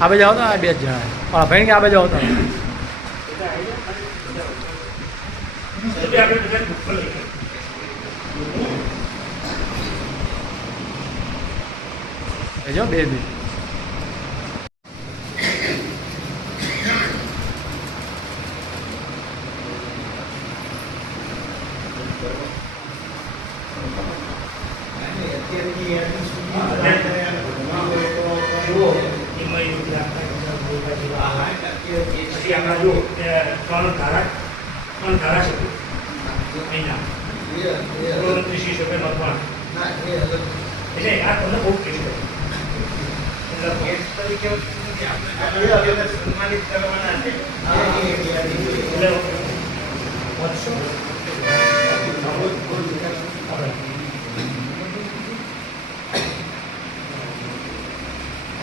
આ બાજુ આવતા બે જ જણા. ઓલા ભાઈ કે આ બાજુ આવતા જો બે બી પછી આપણા જો ત્રણ ધારા ત્રણ ધારાસભ્યો અહીંના ગૃહમંત્રી શ્રી શોભે મકવાણા એટલે આ તમને બહુ કેસ એટલે એટલે વધશો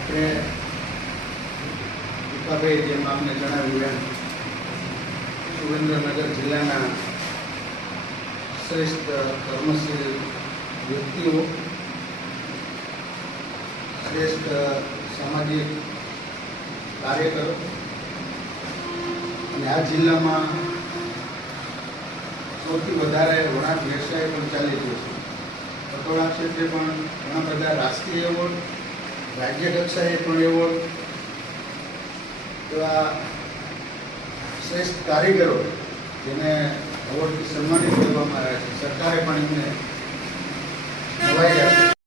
આપણે દીપાભાઈ જેમ આપને જણાવ્યું એમ, સુરેન્દ્રનગર જિલ્લાના શ્રેષ્ઠ કર્મશીલ વ્યક્તિઓ, શ્રેષ્ઠ સામાજિક કાર્યકરો, અને આ જિલ્લામાં સૌથી વધારે વણાટ વ્યવસાય પણ ચાલી રહ્યો છે. પટોળા ક્ષેત્રે પણ ઘણા બધા રાષ્ટ્રીય એવોર્ડ, રાજ્ય કક્ષાએ પણ એવોર્ડ એવા શ્રેષ્ઠ કારીગરો જેને એવોર્ડથી સન્માનિત કરવામાં આવ્યા છે. સરકારે પણ એમને